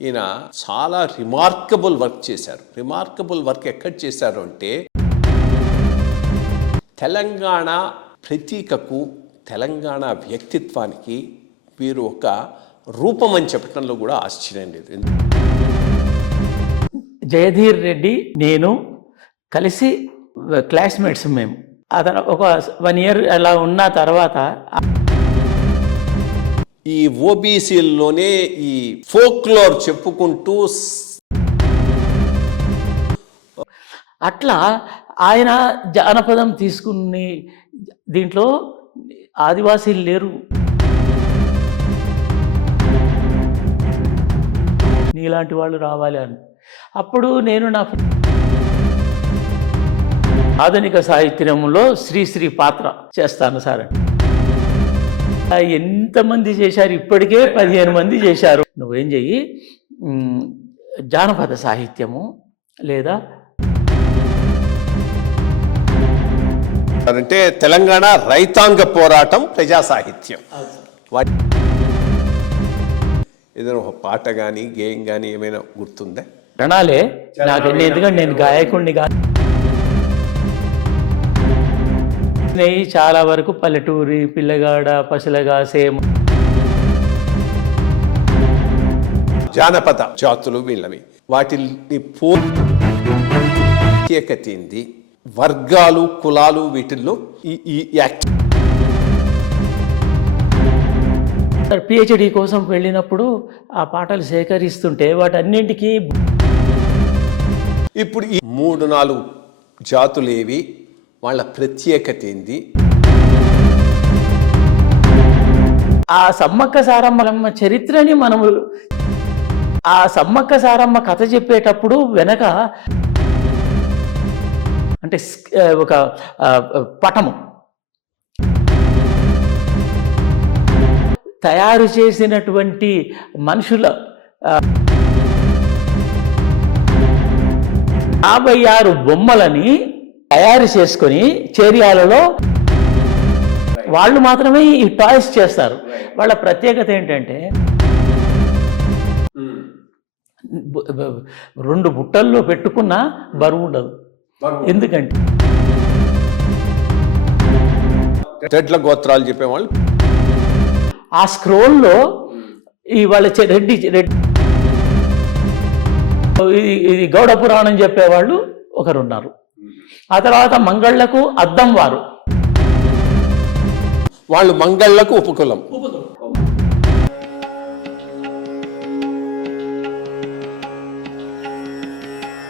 ఈయన చాలా remarkable work చేశారు. రిమార్కబుల్ వర్క్ ఎక్కడ చేశారు అంటే తెలంగాణ ప్రతీకకు, తెలంగాణ వ్యక్తిత్వానికి వీరు ఒక రూపం అని చెప్పడంలో కూడా ఆశ్చర్యం లేదు. జయధీర్ రెడ్డి నేను కలిసి క్లాస్మేట్స్ మేము. అతను ఒక 1 year అలా ఉన్న తర్వాత ఈ ఓబీసీల్లోనే ఈ ఫోక్లోర్ చెప్పుకుంటూ అట్లా ఆయన జానపదం తీసుకుని దీంట్లో ఆదివాసీలు లేరు, నీలాంటి వాళ్ళు రావాలి అని. అప్పుడు నేను నా ఆధునిక సాహిత్యంలో శ్రీశ్రీ పాత్ర చేస్తాను సార్ అంటే ఎంతమంది చేశారు, ఇప్పటికే 15 మంది చేశారు. నువ్వేం చెయ్యి, జానపద సాహిత్యము లేదా అంటే తెలంగాణ రైతాంగ పోరాటం ప్రజా సాహిత్యం, ఏదైనా ఒక పాట కానీ గేయం కానీ ఏమైనా గుర్తుందా? రణాలే నాకు, ఎందుకంటే నేను గాయకుడిని కాదు. చాలా వరకు పల్లెటూరి, పిల్లగాడ, పసులగా, సేమ, జానపద జాతులు వీళ్ళవి. వాటిని ప్రత్యేకత ఏంది? వర్గాలు, కులాలు, వీటిల్లో ఈ పిహెచ్డి కోసం వెళ్ళినప్పుడు ఆ పాటలు సేకరిస్తుంటే వాటన్నింటికీ ఇప్పుడు ఈ 3-4 జాతులు ఏవి, వాళ్ళ ప్రత్యేకత ఏంది? ఆ సమ్మక్క సారమ్మ చరిత్రని మనము ఆ సమ్మక్క సారమ్మ కథ చెప్పేటప్పుడు వెనక అంటే ఒక పటము తయారు చేసినటువంటి మనుషుల 56 బొమ్మలని తయారు చేసుకొని చేరియాలలో వాళ్ళు మాత్రమే ఈ టాయ్స్ చేస్తారు. వాళ్ళ ప్రత్యేకత ఏంటంటే 2 బుట్టల్లో పెట్టుకున్నా బరువు ఉండదు. ఎందుకంటే రెడ్ల గోత్రాలు చెప్పేవాళ్ళు ఆ స్క్రోల్లో ఈ వాళ్ళ రెడ్డి ఇది గౌడ పురాణం చెప్పేవాళ్ళు ఒకరున్నారు. ఆ తర్వాత మంగళ్లకు అద్దం వారు, వాళ్ళు మంగళ్లకు ఉపకులం.